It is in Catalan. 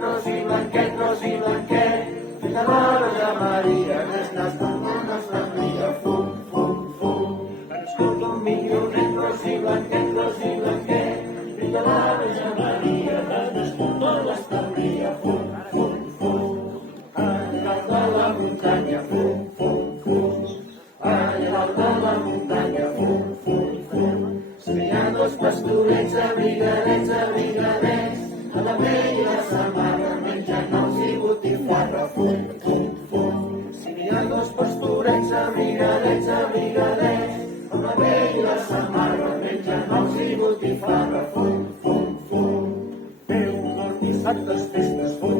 ros i blanquet, fins a l'hora de Maria, les nas del món es família, fum, fum, fum. Escolta un millonet, ros i blanquet, fins a l'hora de Maria, les nas del món es família, fum, fum, fum. Allà dalt de la muntanya, fum, fum, fum. Allà dalt de la muntanya, fum, fum, fum. Si hi ha dos pastorets abrigadets, a la vella sa mare menjant ous i botifarra, fum, fum, fum. Si hi ha dos pastorets abrigadets, a la vella sa mare menjant ous i botifarra, fum, fum, fum. Déu dorm i santes festes, fum,